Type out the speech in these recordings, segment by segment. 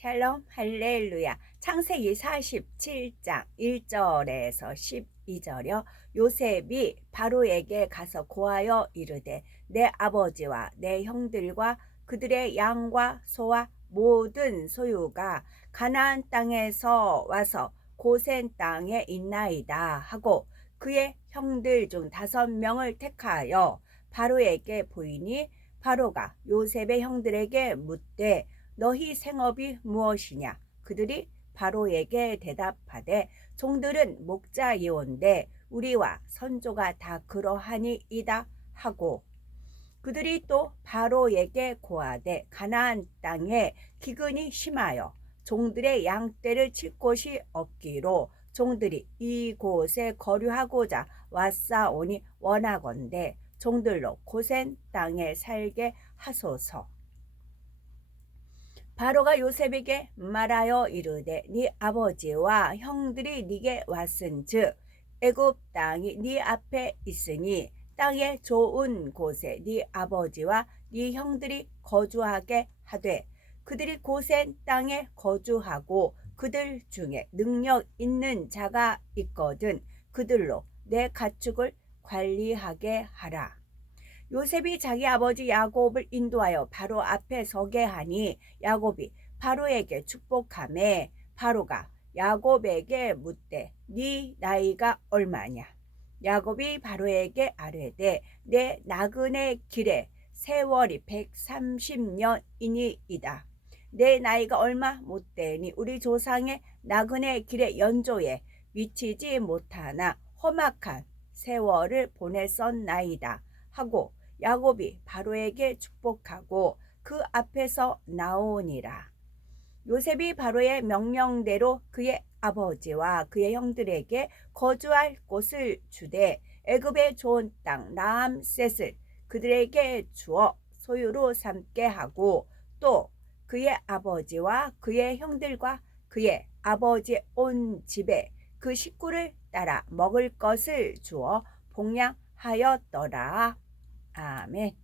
샬롬 할렐루야. 창세기 47장 1절에서 12절여. 요셉이 바로에게 가서 고하여 이르되 내 아버지와 내 형들과 그들의 양과 소와 모든 소유가 가나안 땅에서 와서 고센 땅에 있나이다 하고 그의 형들 중 5명을 택하여 바로에게 보이니 바로가 요셉의 형들에게 묻되 너희 생업이 무엇이냐? 그들이 바로에게 대답하되 종들은 목자이온데 우리와 선조가 다 그러하니이다 하고 그들이 또 바로에게 고하되 가나안 땅에 기근이 심하여 종들의 양떼를 칠 곳이 없기로 종들이 이곳에 거류하고자 왔사오니 원하건대 종들로 고센 땅에 살게 하소서. 바로가 요셉에게 말하여 이르되 네 아버지와 형들이 네게 왔은즉 애굽 땅이 네 앞에 있으니 땅의 좋은 곳에 네 아버지와 네 형들이 거주하게 하되 그들이 고센 땅에 거주하고 그들 중에 능력 있는 자가 있거든 그들로 내 가축을 관리하게 하라. 요셉이 자기 아버지 야곱을 인도하여 바로 앞에 서게 하니 야곱이 바로에게 축복하매 바로가 야곱에게 묻되 네 나이가 얼마냐? 야곱이 바로에게 아뢰되 내 나그네 길에 세월이 130년이니이다. 내 나이가 얼마 못되니 우리 조상의 나그네 길의 연조에 미치지 못하나 험악한 세월을 보냈었나이다 하고 야곱이 바로에게 축복하고 그 앞에서 나오니라. 요셉이 바로의 명령대로 그의 아버지와 그의 형들에게 거주할 곳을 주되 애굽의 좋은 땅 라암셋을 그들에게 주어 소유로 삼게 하고 또 그의 아버지와 그의 형들과 그의 아버지의 온 집에 그 식구를 따라 먹을 것을 주어 복양하였더라. 아멘.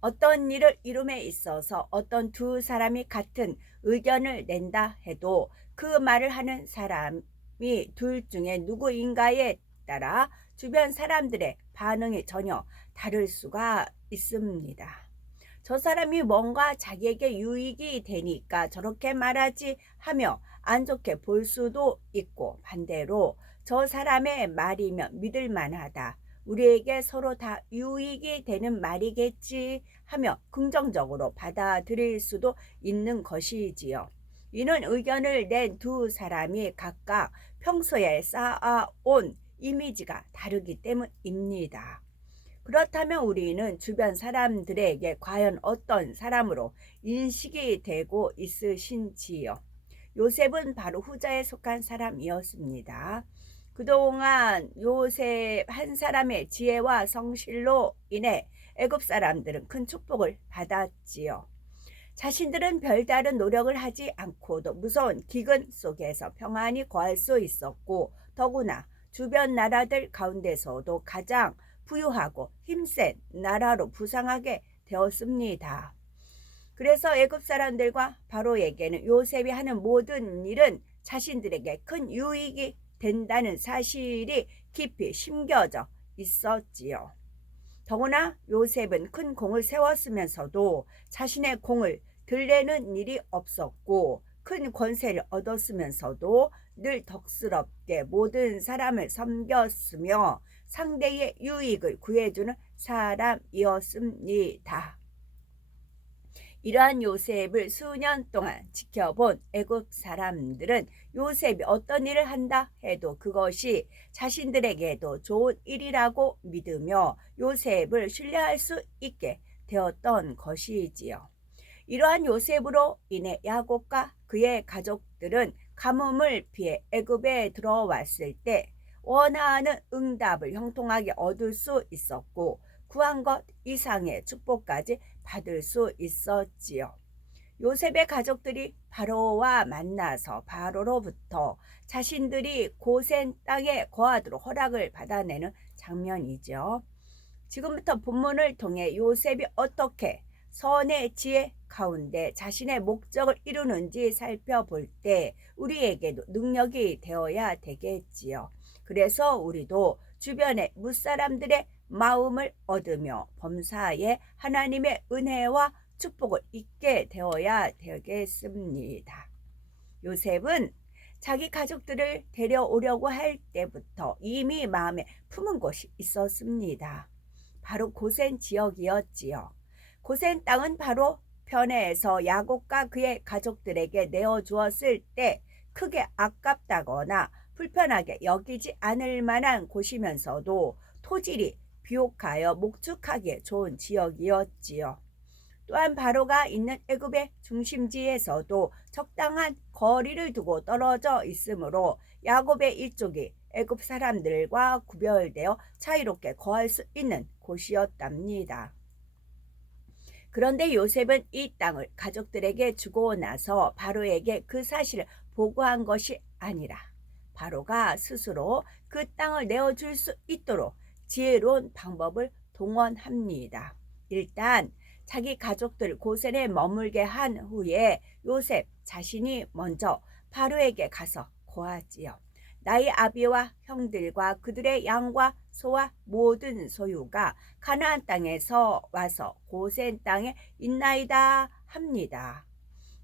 어떤 일을 이룸에 있어서 어떤 두 사람이 같은 의견을 낸다 해도 그 말을 하는 사람이 둘 중에 누구인가에 따라 주변 사람들의 반응이 전혀 다를 수가 있습니다. 저 사람이 뭔가 자기에게 유익이 되니까 저렇게 말하지 하며 안 좋게 볼 수도 있고 반대로 저 사람의 말이면 믿을 만하다. 우리에게 서로 다 유익이 되는 말이겠지 하며 긍정적으로 받아들일 수도 있는 것이지요. 이는 의견을 낸 두 사람이 각각 평소에 쌓아온 이미지가 다르기 때문입니다. 그렇다면 우리는 주변 사람들에게 과연 어떤 사람으로 인식이 되고 있으신지요? 요셉은 바로 후자에 속한 사람이었습니다. 그동안 요셉 한 사람의 지혜와 성실로 인해 애굽 사람들은 큰 축복을 받았지요. 자신들은 별다른 노력을 하지 않고도 무서운 기근 속에서 평안히 거할 수 있었고 더구나 주변 나라들 가운데서도 가장 부유하고 힘센 나라로 부상하게 되었습니다. 그래서 애굽 사람들과 바로에게는 요셉이 하는 모든 일은 자신들에게 큰 유익이 된다는 사실이 깊이 심겨져 있었지요. 더구나 요셉은 큰 공을 세웠으면서도 자신의 공을 들내는 일이 없었고 큰 권세를 얻었으면서도 늘 덕스럽게 모든 사람을 섬겼으며 상대의 유익을 구해주는 사람이었습니다. 이러한 요셉을 수년 동안 지켜본 애굽 사람들은 요셉이 어떤 일을 한다 해도 그것이 자신들에게도 좋은 일이라고 믿으며 요셉을 신뢰할 수 있게 되었던 것이지요. 이러한 요셉으로 인해 야곱과 그의 가족들은 가뭄을 피해 애굽에 들어왔을 때 원하는 응답을 형통하게 얻을 수 있었고 구한 것 이상의 축복까지 받을 수 있었지요. 요셉의 가족들이 바로와 만나서 바로로부터 자신들이 고센 땅에 거하도록 허락을 받아내는 장면이죠. 지금부터 본문을 통해 요셉이 어떻게 선의 지혜 가운데 자신의 목적을 이루는지 살펴볼 때 우리에게도 능력이 되어야 되겠지요. 그래서 우리도 주변의 무사람들의 마음을 얻으며 범사에 하나님의 은혜와 축복을 잊게 되어야 되겠습니다. 요셉은 자기 가족들을 데려오려고 할 때부터 이미 마음에 품은 곳이 있었습니다. 바로 고센 지역이었지요. 고센 땅은 바로 편에서 야곱과 그의 가족들에게 내어주었을 때 크게 아깝다거나 불편하게 여기지 않을 만한 곳이면서도 토질이 비옥하여 목축하기에 좋은 지역이었지요. 또한 바로가 있는 애굽의 중심지에서도 적당한 거리를 두고 떨어져 있으므로 야곱의 일족이 애굽 사람들과 구별되어 자유롭게 거할 수 있는 곳이었답니다. 그런데 요셉은 이 땅을 가족들에게 주고 나서 바로에게 그 사실을 보고한 것이 아니라 바로가 스스로 그 땅을 내어줄 수 있도록 지혜로운 방법을 동원합니다. 일단 자기 가족들 고센에 머물게 한 후에 요셉 자신이 먼저 바로에게 가서 고하지요. 나의 아비와 형들과 그들의 양과 소와 모든 소유가 가나안 땅에서 와서 고센 땅에 있나이다 합니다.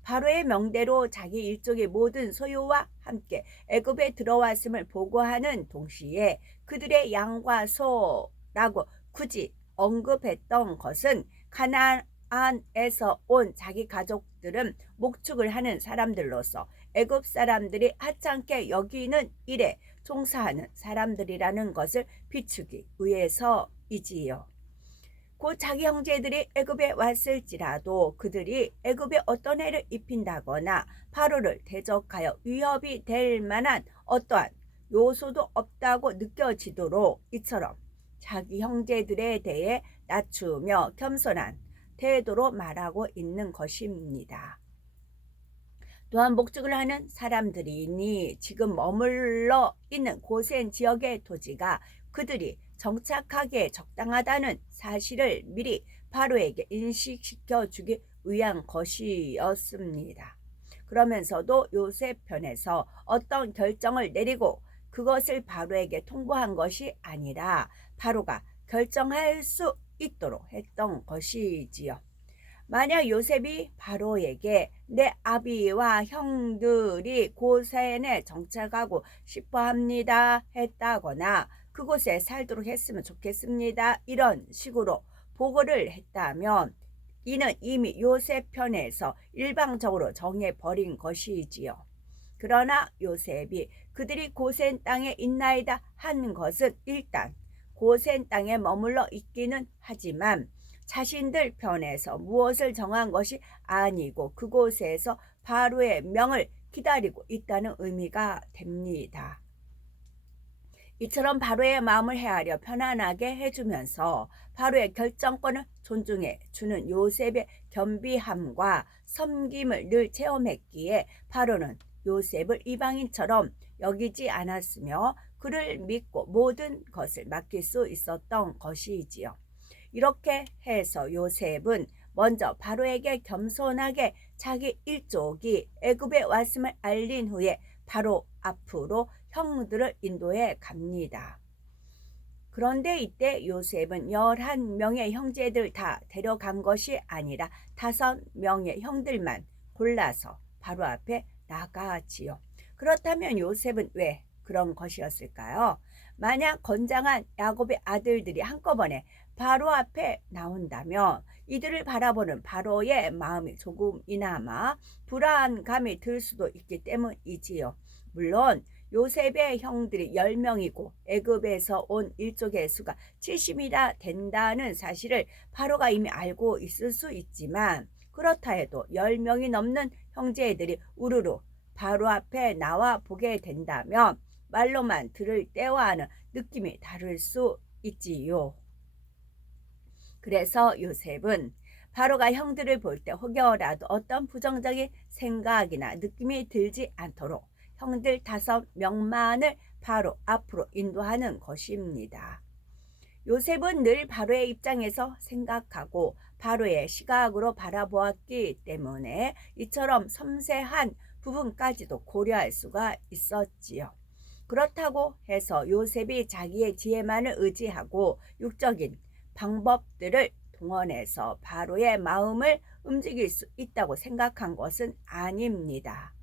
바로의 명대로 자기 일족의 모든 소유와 함께 애굽에 들어왔음을 보고하는 동시에 그들의 양과 소라고 굳이 언급했던 것은 가나안에서 온 자기 가족들은 목축을 하는 사람들로서 애굽 사람들이 하찮게 여기는 일에 종사하는 사람들이라는 것을 비추기 위해서이지요. 곧 자기 형제들이 애굽에 왔을지라도 그들이 애굽에 어떤 해를 입힌다거나 바로를 대적하여 위협이 될 만한 어떠한 요소도 없다고 느껴지도록 이처럼 자기 형제들에 대해 낮추며 겸손한 태도로 말하고 있는 것입니다. 또한 목축을 하는 사람들이니 지금 머물러 있는 고센 지역의 토지가 그들이 정착하기에 적당하다는 사실을 미리 바로에게 인식시켜 주기 위한 것이었습니다. 그러면서도 요셉 편에서 어떤 결정을 내리고 그것을 바로에게 통보한 것이 아니라 바로가 결정할 수 있도록 했던 것이지요. 만약 요셉이 바로에게 내 아비와 형들이 고센에 정착하고 싶어합니다 했다거나 그곳에 살도록 했으면 좋겠습니다 이런 식으로 보고를 했다면 이는 이미 요셉 편에서 일방적으로 정해버린 것이지요. 그러나 요셉이 그들이 고센 땅에 있나이다 한 것은 일단 고센 땅에 머물러 있기는 하지만 자신들 편에서 무엇을 정한 것이 아니고 그곳에서 바로의 명을 기다리고 있다는 의미가 됩니다. 이처럼 바로의 마음을 헤아려 편안하게 해주면서 바로의 결정권을 존중해 주는 요셉의 겸비함과 섬김을 늘 체험했기에 바로는 요셉을 이방인처럼 여기지 않았으며 그를 믿고 모든 것을 맡길 수 있었던 것이지요. 이렇게 해서 요셉은 먼저 바로에게 겸손하게 자기 일족이 애굽에 왔음을 알린 후에 바로 앞으로 형들을 인도해 갑니다. 그런데 이때 요셉은 11명의 형제들 다 데려간 것이 아니라 5명의 형들만 골라서 바로 앞에 나가지요. 그렇다면 요셉은 왜 그런 것이었을까요? 만약 건장한 야곱의 아들들이 한꺼번에 바로 앞에 나온다면 이들을 바라보는 바로의 마음이 조금이나마 불안감이 들 수도 있기 때문이지요. 물론 요셉의 형들이 10명이고 애굽에서 온 일족의 수가 70이나 된다는 사실을 바로가 이미 알고 있을 수 있지만 그렇다 해도 10명이 넘는 형제들이 우르르 바로 앞에 나와 보게 된다면 말로만 들을 때와는 느낌이 다를 수 있지요. 그래서 요셉은 바로가 형들을 볼 때 혹여라도 어떤 부정적인 생각이나 느낌이 들지 않도록 형들 5명만을 바로 앞으로 인도하는 것입니다. 요셉은 늘 바로의 입장에서 생각하고 바로의 시각으로 바라보았기 때문에 이처럼 섬세한 부분까지도 고려할 수가 있었지요. 그렇다고 해서 요셉이 자기의 지혜만을 의지하고 육적인 방법들을 동원해서 바로의 마음을 움직일 수 있다고 생각한 것은 아닙니다.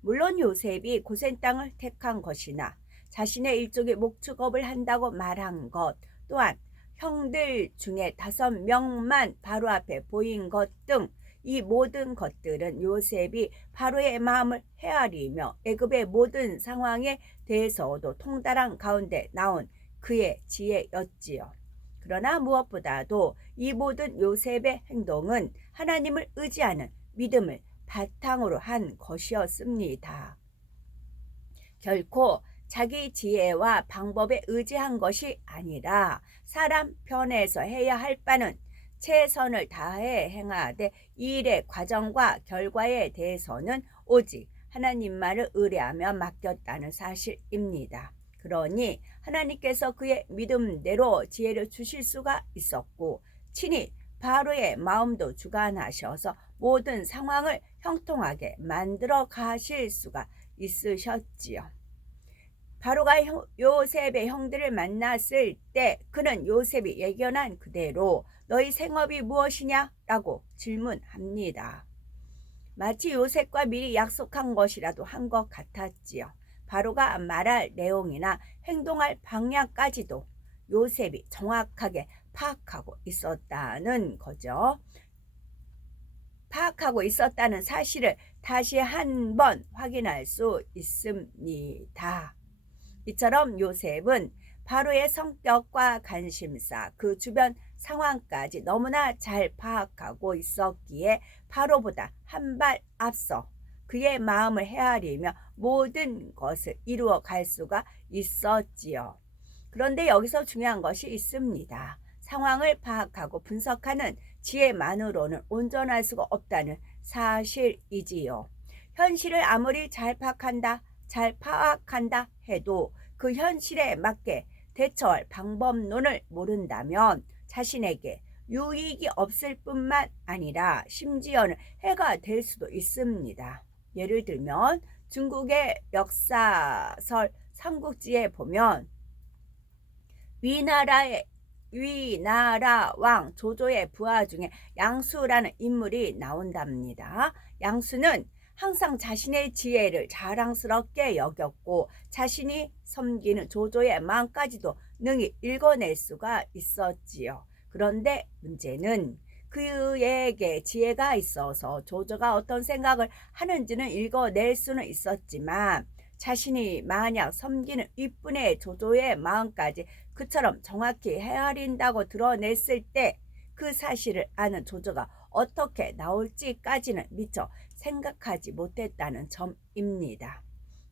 물론 요셉이 고센 땅을 택한 것이나 자신의 일족의 목축업을 한다고 말한 것 또한 형들 중에 5명만 바로 앞에 보인 것 등 이 모든 것들은 요셉이 바로의 마음을 헤아리며 애굽의 모든 상황에 대해서도 통달한 가운데 나온 그의 지혜였지요. 그러나 무엇보다도 이 모든 요셉의 행동은 하나님을 의지하는 믿음을 바탕으로 한 것이었습니다. 결코 자기 지혜와 방법에 의지한 것이 아니라 사람 편에서 해야 할 바는 최선을 다해 행하되 이 일의 과정과 결과에 대해서는 오직 하나님만을 의뢰하며 맡겼다는 사실입니다. 그러니 하나님께서 그의 믿음대로 지혜를 주실 수가 있었고 친히 바로의 마음도 주관하셔서 모든 상황을 형통하게 만들어 가실 수가 있으셨지요. 바로가 요셉의 형들을 만났을 때 그는 요셉이 예견한 그대로 너희 생업이 무엇이냐? 라고 질문합니다. 마치 요셉과 미리 약속한 것이라도 한 것 같았지요. 바로가 말할 내용이나 행동할 방향까지도 요셉이 정확하게 파악하고 있었다는 거죠. 파악하고 있었다는 사실을 다시 한번 확인할 수 있습니다. 이처럼 요셉은 바로의 성격과 관심사, 그 주변 상황까지 너무나 잘 파악하고 있었기에 바로보다 한 발 앞서 그의 마음을 헤아리며 모든 것을 이루어 갈 수가 있었지요. 그런데 여기서 중요한 것이 있습니다. 상황을 파악하고 분석하는 지혜만으로는 온전할 수가 없다는 사실이지요. 현실을 아무리 잘 파악한다 해도 그 현실에 맞게 대처할 방법론을 모른다면 자신에게 유익이 없을 뿐만 아니라 심지어는 해가 될 수도 있습니다. 예를 들면 중국의 역사설 삼국지에 보면 위나라 왕 조조의 부하 중에 양수라는 인물이 나온답니다. 양수는 항상 자신의 지혜를 자랑스럽게 여겼고 자신이 섬기는 조조의 마음까지도 능히 읽어낼 수가 있었지요. 그런데 문제는 그에게 지혜가 있어서 조조가 어떤 생각을 하는지는 읽어낼 수는 있었지만 자신이 만약 섬기는 윗분의 조조의 마음까지 그처럼 정확히 헤아린다고 드러냈을 때 그 사실을 아는 조조가 어떻게 나올지까지는 미처 생각하지 못했다는 점입니다.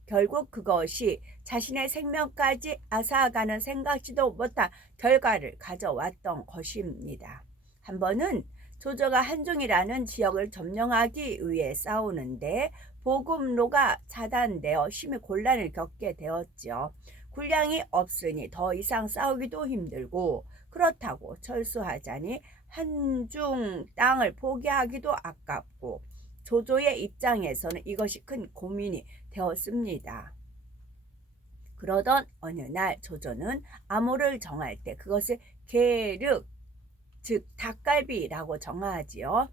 결국 그것이 자신의 생명까지 앗아가는 생각지도 못한 결과를 가져왔던 것입니다. 한 번은 조조가 한중이라는 지역을 점령하기 위해 싸우는데 보급로가 차단되어 심히 곤란을 겪게 되었죠. 군량이 없으니 더 이상 싸우기도 힘들고 그렇다고 철수하자니 한중 땅을 포기하기도 아깝고 조조의 입장에서는 이것이 큰 고민이 되었습니다. 그러던 어느 날 조조는 암호를 정할 때 그것을 계륵, 즉 닭갈비라고 정하지요.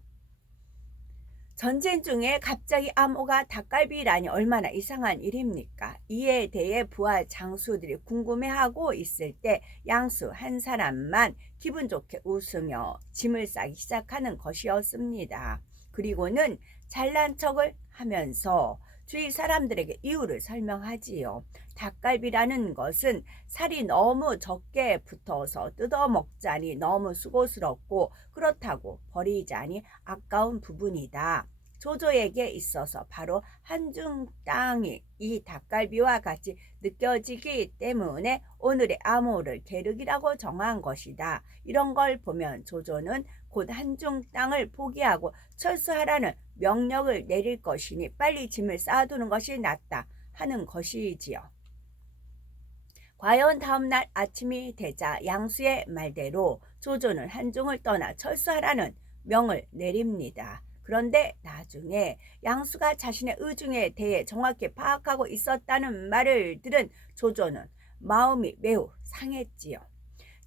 전쟁 중에 갑자기 암호가 닭갈비라니 얼마나 이상한 일입니까? 이에 대해 부하 장수들이 궁금해하고 있을 때 양수 한 사람만 기분 좋게 웃으며 짐을 싸기 시작하는 것이었습니다. 그리고는 잘난 척을 하면서 주위 사람들에게 이유를 설명하지요. 닭갈비라는 것은 살이 너무 적게 붙어서 뜯어먹자니 너무 수고스럽고 그렇다고 버리자니 아까운 부분이다. 조조에게 있어서 바로 한중 땅이 이 닭갈비와 같이 느껴지기 때문에 오늘의 암호를 계륵이라고 정한 것이다. 이런 걸 보면 조조는 곧 한중 땅을 포기하고 철수하라는 명령을 내릴 것이니 빨리 짐을 쌓아두는 것이 낫다 하는 것이지요. 과연 다음날 아침이 되자 양수의 말대로 조조는 한중을 떠나 철수하라는 명을 내립니다. 그런데 나중에 양수가 자신의 의중에 대해 정확히 파악하고 있었다는 말을 들은 조조는 마음이 매우 상했지요.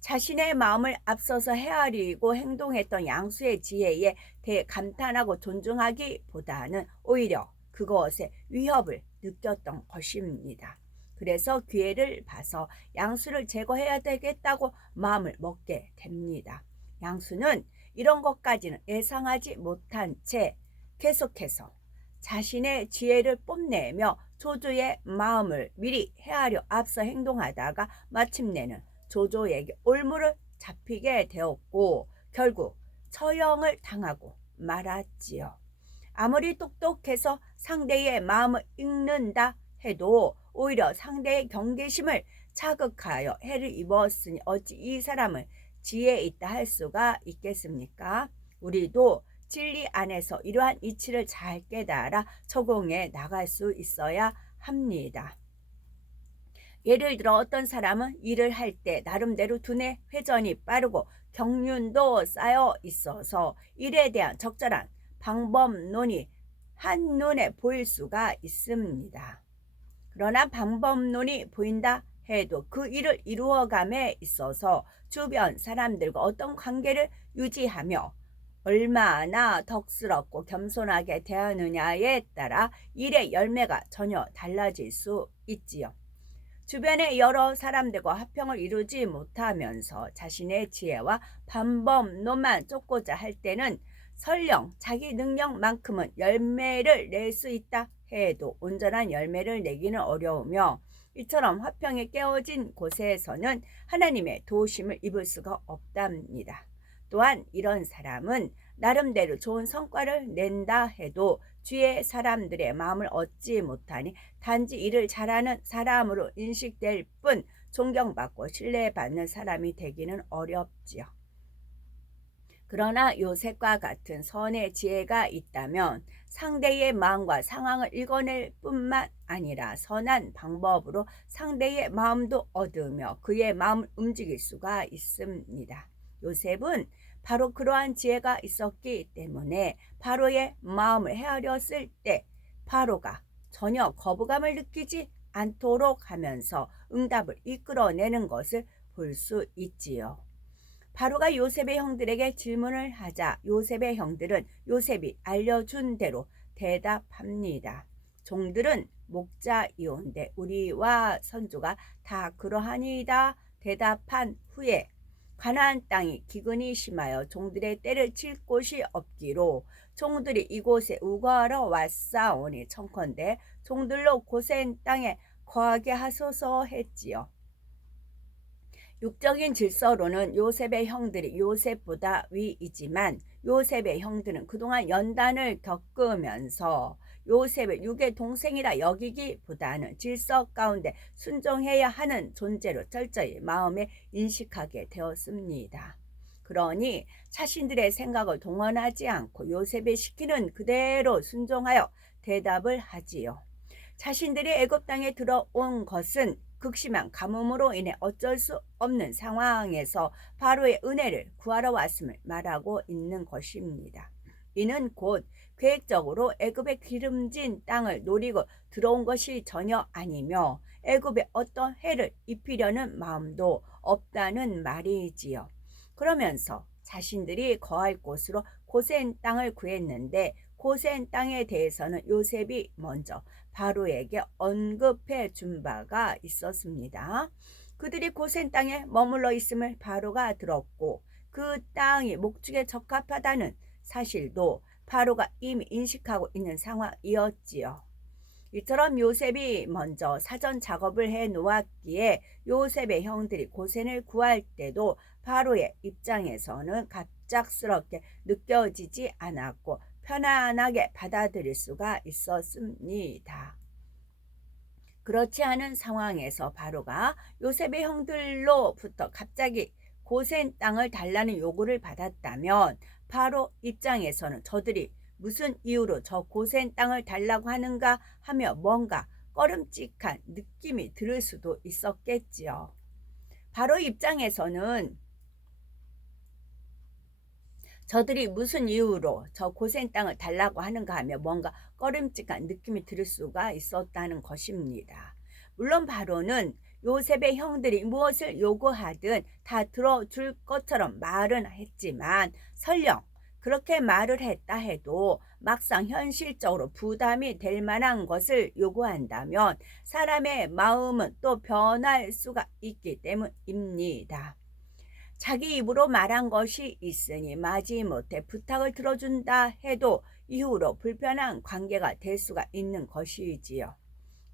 자신의 마음을 앞서서 헤아리고 행동했던 양수의 지혜에 대해 감탄하고 존중하기보다는 오히려 그것에 위협을 느꼈던 것입니다. 그래서 기회를 봐서 양수를 제거해야 되겠다고 마음을 먹게 됩니다. 양수는 이런 것까지는 예상하지 못한 채 계속해서 자신의 지혜를 뽐내며 조조의 마음을 미리 헤아려 앞서 행동하다가 마침내는 조조에게 올무를 잡히게 되었고 결국 처형을 당하고 말았지요. 아무리 똑똑해서 상대의 마음을 읽는다 해도 오히려 상대의 경계심을 자극하여 해를 입었으니 어찌 이 사람을 지혜 있다 할 수가 있겠습니까? 우리도 진리 안에서 이러한 이치를 잘 깨달아 적용해 나갈 수 있어야 합니다. 예를 들어 어떤 사람은 일을 할 때 나름대로 두뇌 회전이 빠르고 경륜도 쌓여 있어서 일에 대한 적절한 방법론이 한눈에 보일 수가 있습니다. 그러나 방법론이 보인다 해도 그 일을 이루어감에 있어서 주변 사람들과 어떤 관계를 유지하며 얼마나 덕스럽고 겸손하게 대하느냐에 따라 일의 열매가 전혀 달라질 수 있지요. 주변의 여러 사람들과 화평을 이루지 못하면서 자신의 지혜와 방법론만 쫓고자 할 때는 설령 자기 능력만큼은 열매를 낼 수 있다 해도 온전한 열매를 내기는 어려우며 이처럼 화평이 깨어진 곳에서는 하나님의 도우심을 입을 수가 없답니다. 또한 이런 사람은 나름대로 좋은 성과를 낸다 해도 주위의 사람들의 마음을 얻지 못하니 단지 일을 잘하는 사람으로 인식될 뿐 존경받고 신뢰받는 사람이 되기는 어렵지요. 그러나 요셉과 같은 선의 지혜가 있다면 상대의 마음과 상황을 읽어낼 뿐만 아니라 선한 방법으로 상대의 마음도 얻으며 그의 마음을 움직일 수가 있습니다. 요셉은 바로 그러한 지혜가 있었기 때문에 바로의 마음을 헤아렸을 때 바로가 전혀 거부감을 느끼지 않도록 하면서 응답을 이끌어내는 것을 볼 수 있지요. 바로가 요셉의 형들에게 질문을 하자 요셉의 형들은 요셉이 알려준 대로 대답합니다. 종들은 목자이온데 우리와 선조가 다 그러하니이다 대답한 후에 가나안 땅이 기근이 심하여 종들의 떼를 칠 곳이 없기로 종들이 이곳에 우거하러 왔사오니 청컨대 종들로 고센 땅에 거하게 하소서 했지요. 육적인 질서로는 요셉의 형들이 요셉보다 위이지만 요셉의 형들은 그동안 연단을 겪으면서 요셉을 육의 동생이라 여기기보다는 질서 가운데 순종해야 하는 존재로 철저히 마음에 인식하게 되었습니다. 그러니 자신들의 생각을 동원하지 않고 요셉이 시키는 그대로 순종하여 대답을 하지요. 자신들이 애굽 땅에 들어온 것은 극심한 가뭄으로 인해 어쩔 수 없는 상황에서 바로의 은혜를 구하러 왔음을 말하고 있는 것입니다. 이는 곧 계획적으로 애굽의 기름진 땅을 노리고 들어온 것이 전혀 아니며 애굽에 어떤 해를 입히려는 마음도 없다는 말이지요. 그러면서 자신들이 거할 곳으로 고센 땅을 구했는데 고센 땅에 대해서는 요셉이 먼저 바로에게 언급해 준 바가 있었습니다. 그들이 고센 땅에 머물러 있음을 바로가 들었고 그 땅이 목축에 적합하다는 사실도 바로가 이미 인식하고 있는 상황이었지요. 이처럼 요셉이 먼저 사전 작업을 해 놓았기에 요셉의 형들이 고센을 구할 때도 바로의 입장에서는 갑작스럽게 느껴지지 않았고 편안하게 받아들일 수가 있었습니다. 그렇지 않은 상황에서 바로가 요셉의 형들로부터 갑자기 고센 땅을 달라는 요구를 받았다면 바로 입장에서는 저들이 무슨 이유로 저 고센 땅을 달라고 하는가 하며 뭔가 꺼름직한 느낌이 들을 수도 있었겠지요. 바로 입장에서는 저들이 무슨 이유로 저 고센 땅을 달라고 하는가 하며 뭔가 꺼림직한 느낌이 들 수가 있었다는 것입니다. 물론 바로는 요셉의 형들이 무엇을 요구하든 다 들어줄 것처럼 말은 했지만 설령 그렇게 말을 했다 해도 막상 현실적으로 부담이 될 만한 것을 요구한다면 사람의 마음은 또 변할 수가 있기 때문입니다. 자기 입으로 말한 것이 있으니 마지못해 부탁을 들어준다 해도 이후로 불편한 관계가 될 수가 있는 것이지요.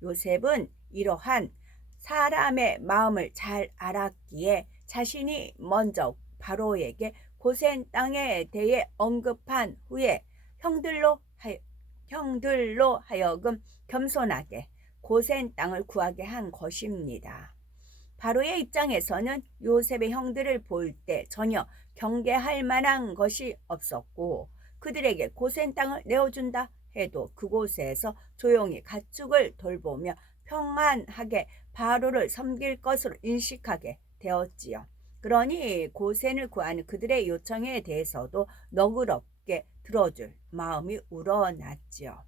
요셉은 이러한 사람의 마음을 잘 알았기에 자신이 먼저 바로에게 고센 땅에 대해 언급한 후에 형들로 하여금 겸손하게 고센 땅을 구하게 한 것입니다. 바로의 입장에서는 요셉의 형들을 볼 때 전혀 경계할 만한 것이 없었고 그들에게 고센 땅을 내어준다 해도 그곳에서 조용히 가축을 돌보며 평안하게 바로를 섬길 것으로 인식하게 되었지요. 그러니 고센을 구하는 그들의 요청에 대해서도 너그럽게 들어줄 마음이 우러났지요.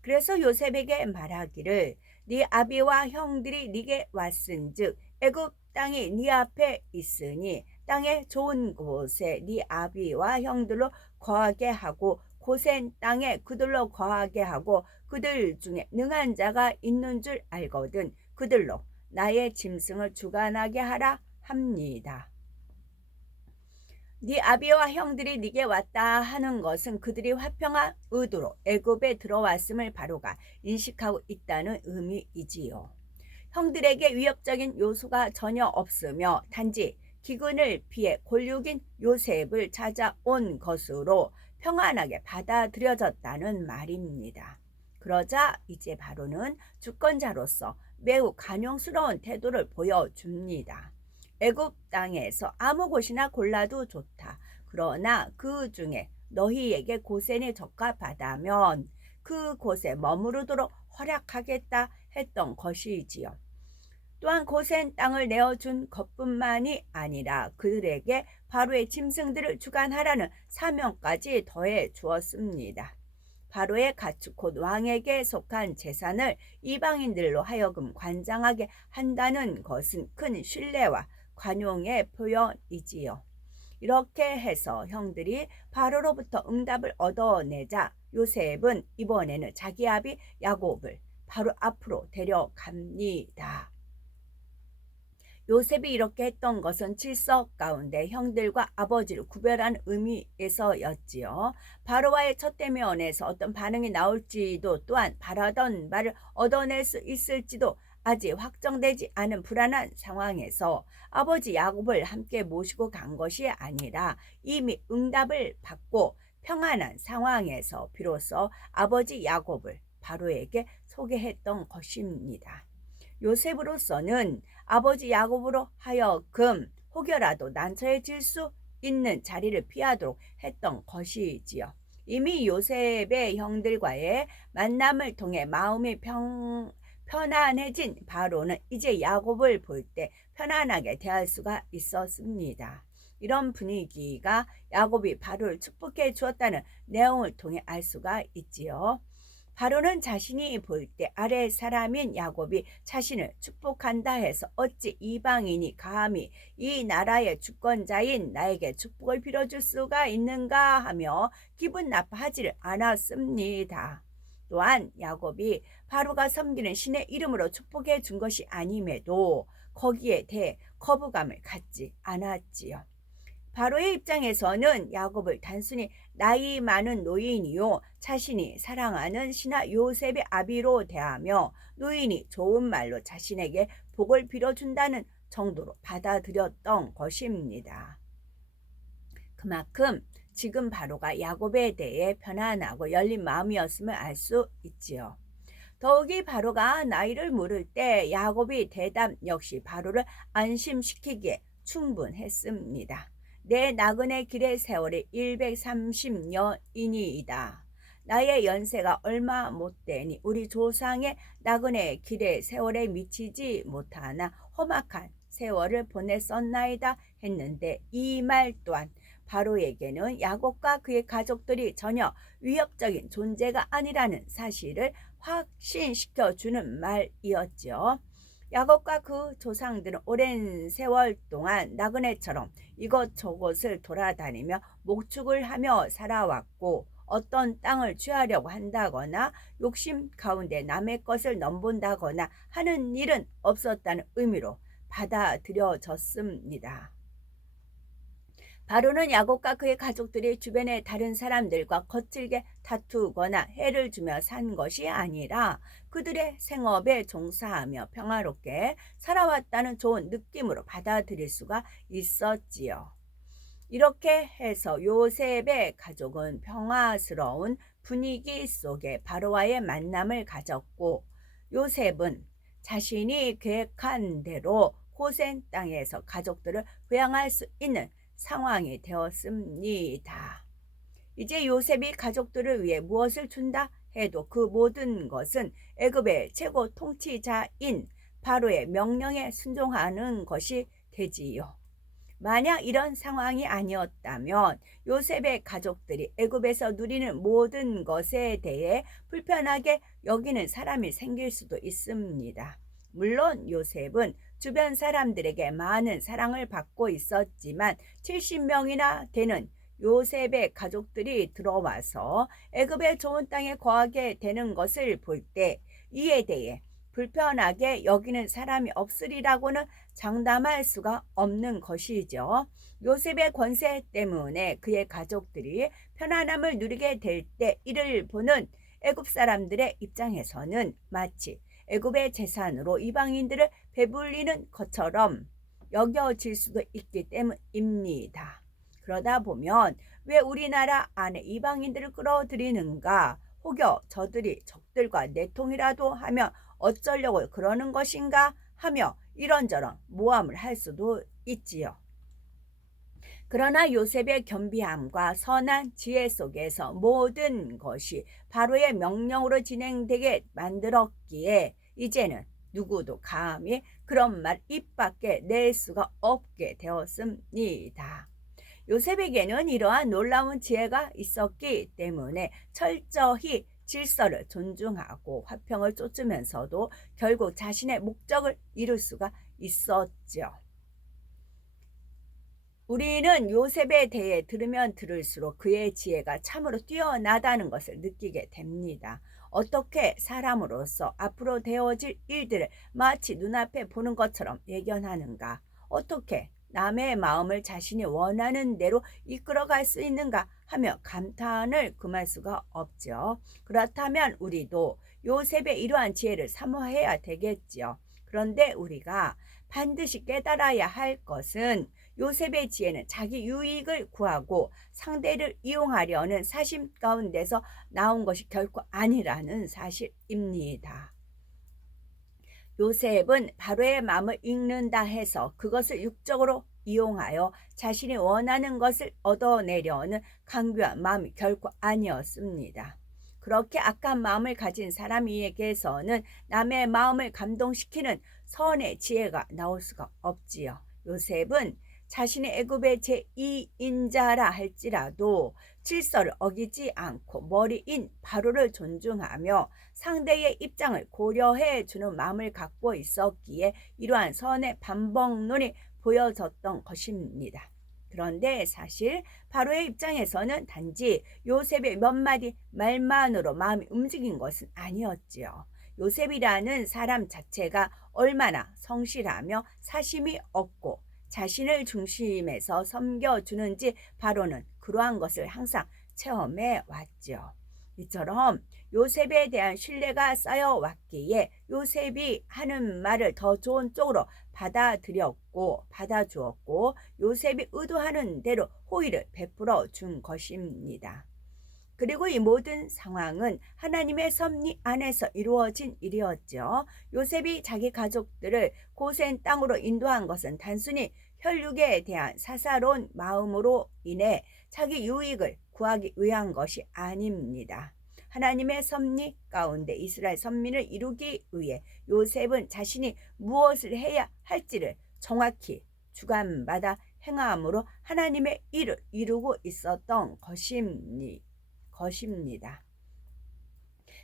그래서 요셉에게 말하기를 네 아비와 형들이 네게 왔은즉 애굽 땅이 네 앞에 있으니 땅의 좋은 곳에 네 아비와 형들로 거하게 하고 고센 땅에 그들로 거하게 하고 그들 중에 능한 자가 있는 줄 알거든 그들로 나의 짐승을 주관하게 하라 합니다. 네 아비와 형들이 네게 왔다 하는 것은 그들이 화평한 의도로 애굽에 들어왔음을 바로가 인식하고 있다는 의미이지요. 형들에게 위협적인 요소가 전혀 없으며 단지 기근을 피해 곤륙인 요셉을 찾아온 것으로 평안하게 받아들여졌다는 말입니다. 그러자 이제 바로는 주권자로서 매우 간용스러운 태도를 보여줍니다. 애굽 땅에서 아무 곳이나 골라도 좋다. 그러나 그 중에 너희에게 고센이 적합하다면 그곳에 머무르도록 허락하겠다 했던 것이지요. 또한 고센 땅을 내어준 것뿐만이 아니라 그들에게 바로의 짐승들을 주관하라는 사명까지 더해 주었습니다. 바로의 가축 곧 왕에게 속한 재산을 이방인들로 하여금 관장하게 한다는 것은 큰 신뢰와 관용의 표현이지요. 이렇게 해서 형들이 바로로부터 응답을 얻어내자 요셉은 이번에는 자기 아비 야곱을 바로 앞으로 데려갑니다. 요셉이 이렇게 했던 것은 질서 가운데 형들과 아버지를 구별하는 의미에서였지요. 바로와의 첫 대면에서 어떤 반응이 나올지도 또한 바라던 말을 얻어낼 수 있을지도 아직 확정되지 않은 불안한 상황에서 아버지 야곱을 함께 모시고 간 것이 아니라 이미 응답을 받고 평안한 상황에서 비로소 아버지 야곱을 바로에게 소개했던 것입니다. 요셉으로서는 아버지 야곱으로 하여금 혹여라도 난처해질 수 있는 자리를 피하도록 했던 것이지요. 이미 요셉의 형들과의 만남을 통해 마음이 편안해진 바로는 이제 야곱을 볼 때 편안하게 대할 수가 있었습니다. 이런 분위기가 야곱이 바로를 축복해 주었다는 내용을 통해 알 수가 있지요. 바로는 자신이 볼 때 아래 사람인 야곱이 자신을 축복한다 해서 어찌 이방인이 감히 이 나라의 주권자인 나에게 축복을 빌어줄 수가 있는가 하며 기분 나빠하지를 않았습니다. 또한 야곱이 바로가 섬기는 신의 이름으로 축복해 준 것이 아님에도 거기에 대해 거부감을 갖지 않았지요. 바로의 입장에서는 야곱을 단순히 나이 많은 노인이요 자신이 사랑하는 신하 요셉의 아비로 대하며 노인이 좋은 말로 자신에게 복을 빌어준다는 정도로 받아들였던 것입니다. 그만큼 지금 바로가 야곱에 대해 편안하고 열린 마음이었음을 알 수 있지요. 더욱이 바로가 나이를 물을 때 야곱의 대답 역시 바로를 안심시키기에 충분했습니다. 내 나그네 길의 세월이 130년이니이다. 나의 연세가 얼마 못되니 우리 조상의 나그네 길의 세월에 미치지 못하나 험악한 세월을 보냈었나이다 했는데, 이 말 또한 바로에게는 야곱과 그의 가족들이 전혀 위협적인 존재가 아니라는 사실을 확신시켜 주는 말이었죠. 야곱과 그 조상들은 오랜 세월 동안 나그네처럼 이것저것을 돌아다니며 목축을 하며 살아왔고, 어떤 땅을 취하려고 한다거나 욕심 가운데 남의 것을 넘본다거나 하는 일은 없었다는 의미로 받아들여졌습니다. 바로는 야곱과 그의 가족들이 주변의 다른 사람들과 거칠게 다투거나 해를 주며 산 것이 아니라 그들의 생업에 종사하며 평화롭게 살아왔다는 좋은 느낌으로 받아들일 수가 있었지요. 이렇게 해서 요셉의 가족은 평화스러운 분위기 속에 바로와의 만남을 가졌고, 요셉은 자신이 계획한 대로 고센 땅에서 가족들을 부양할 수 있는 상황이 되었습니다. 이제 요셉이 가족들을 위해 무엇을 준다 해도 그 모든 것은 애굽의 최고 통치자인 바로의 명령에 순종하는 것이 되지요. 만약 이런 상황이 아니었다면 요셉의 가족들이 애굽에서 누리는 모든 것에 대해 불편하게 여기는 사람이 생길 수도 있습니다. 물론 요셉은 주변 사람들에게 많은 사랑을 받고 있었지만 70명이나 되는 요셉의 가족들이 들어와서 애굽의 좋은 땅에 거하게 되는 것을 볼 때 이에 대해 불편하게 여기는 사람이 없으리라고는 장담할 수가 없는 것이죠. 요셉의 권세 때문에 그의 가족들이 편안함을 누리게 될 때 이를 보는 애굽 사람들의 입장에서는 마치 애굽의 재산으로 이방인들을 배불리는 것처럼 여겨질 수도 있기 때문입니다. 그러다 보면 왜 우리나라 안에 이방인들을 끌어들이는가, 혹여 저들이 적들과 내통이라도 하며 어쩌려고 그러는 것인가 하며 이런저런 모함을 할 수도 있지요. 그러나 요셉의 겸비함과 선한 지혜 속에서 모든 것이 바로의 명령으로 진행되게 만들었기에 이제는 누구도 감히 그런 말 입 밖에 낼 수가 없게 되었습니다. 요셉에게는 이러한 놀라운 지혜가 있었기 때문에 철저히 질서를 존중하고 화평을 쫓으면서도 결국 자신의 목적을 이룰 수가 있었죠. 우리는 요셉에 대해 들으면 들을수록 그의 지혜가 참으로 뛰어나다는 것을 느끼게 됩니다. 어떻게 사람으로서 앞으로 되어질 일들을 마치 눈앞에 보는 것처럼 예견하는가? 어떻게 남의 마음을 자신이 원하는 대로 이끌어갈 수 있는가 하며 감탄을 금할 수가 없죠. 그렇다면 우리도 요셉의 이러한 지혜를 사모해야 되겠지요. 그런데 우리가 반드시 깨달아야 할 것은 요셉의 지혜는 자기 유익을 구하고 상대를 이용하려는 사심 가운데서 나온 것이 결코 아니라는 사실입니다. 요셉은 바로의 마음을 읽는다 해서 그것을 육적으로 이용하여 자신이 원하는 것을 얻어내려는 강교한 마음이 결코 아니었습니다. 그렇게 악한 마음을 가진 사람에게서는 남의 마음을 감동시키는 선의 지혜가 나올 수가 없지요. 요셉은 자신이 애굽의 제2인자라 할지라도 질서를 어기지 않고 머리인 바로를 존중하며 상대의 입장을 고려해 주는 마음을 갖고 있었기에 이러한 선의 반복론이 보여졌던 것입니다. 그런데 사실 바로의 입장에서는 단지 요셉의 몇 마디 말만으로 마음이 움직인 것은 아니었지요. 요셉이라는 사람 자체가 얼마나 성실하며 사심이 없고 자신을 중심에서 섬겨주는지 바로는 그러한 것을 항상 체험해 왔죠. 이처럼 요셉에 대한 신뢰가 쌓여왔기에 요셉이 하는 말을 더 좋은 쪽으로 받아주었고 요셉이 의도하는 대로 호의를 베풀어 준 것입니다. 그리고 이 모든 상황은 하나님의 섭리 안에서 이루어진 일이었죠. 요셉이 자기 가족들을 고센 땅으로 인도한 것은 단순히 혈육에 대한 사사로운 마음으로 인해 자기 유익을 구하기 위한 것이 아닙니다. 하나님의 섭리 가운데 이스라엘 선민을 이루기 위해 요셉은 자신이 무엇을 해야 할지를 정확히 주관받아 행함으로 하나님의 일을 이루고 있었던 것입니다.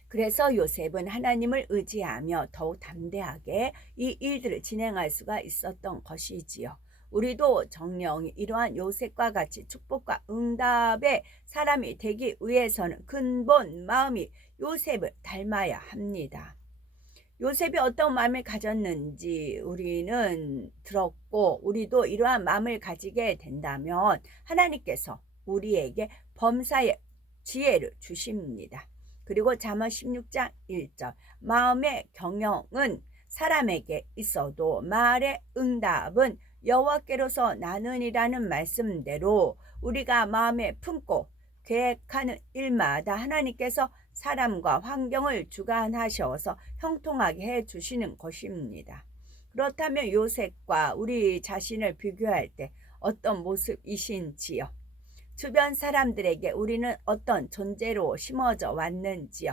그래서 요셉은 하나님을 의지하며 더욱 담대하게 이 일들을 진행할 수가 있었던 것이지요. 우리도 정령이 이러한 요셉과 같이 축복과 응답의 사람이 되기 위해서는 근본 마음이 요셉을 닮아야 합니다. 요셉이 어떤 마음을 가졌는지 우리는 들었고, 우리도 이러한 마음을 가지게 된다면 하나님께서 우리에게 범사의 지혜를 주십니다. 그리고 잠언 16장 1절, 마음의 경영은 사람에게 있어도 말의 응답은 여호와께로서 나느니라는 말씀대로 우리가 마음에 품고 계획하는 일마다 하나님께서 사람과 환경을 주관하셔서 형통하게 해주시는 것입니다. 그렇다면 요셉과 우리 자신을 비교할 때 어떤 모습이신지요? 주변 사람들에게 우리는 어떤 존재로 심어져 왔는지요?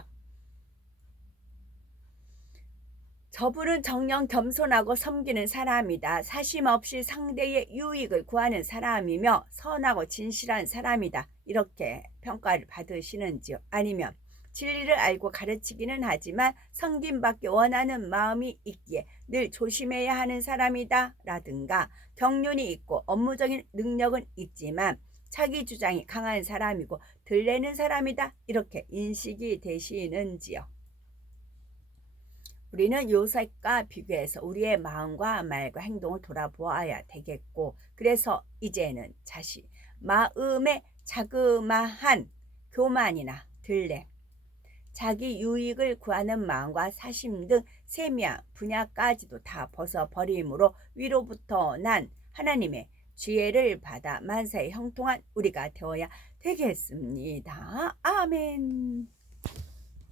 저분은 정녕 겸손하고 섬기는 사람이다. 사심 없이 상대의 유익을 구하는 사람이며 선하고 진실한 사람이다. 이렇게 평가를 받으시는지요? 아니면 진리를 알고 가르치기는 하지만 섬김받기 원하는 마음이 있기에 늘 조심해야 하는 사람이다 라든가, 경륜이 있고 업무적인 능력은 있지만 자기 주장이 강한 사람이고 들레는 사람이다, 이렇게 인식이 되시는지요? 우리는 요셉과 비교해서 우리의 마음과 말과 행동을 돌아보아야 되겠고, 그래서 이제는 마음의 자그마한 교만이나 들레, 자기 유익을 구하는 마음과 사심 등 세미한 분야까지도 다 벗어버림으로 위로부터 난 하나님의 지혜를 받아 만사에 형통한 우리가 되어야 되겠습니다. 아멘.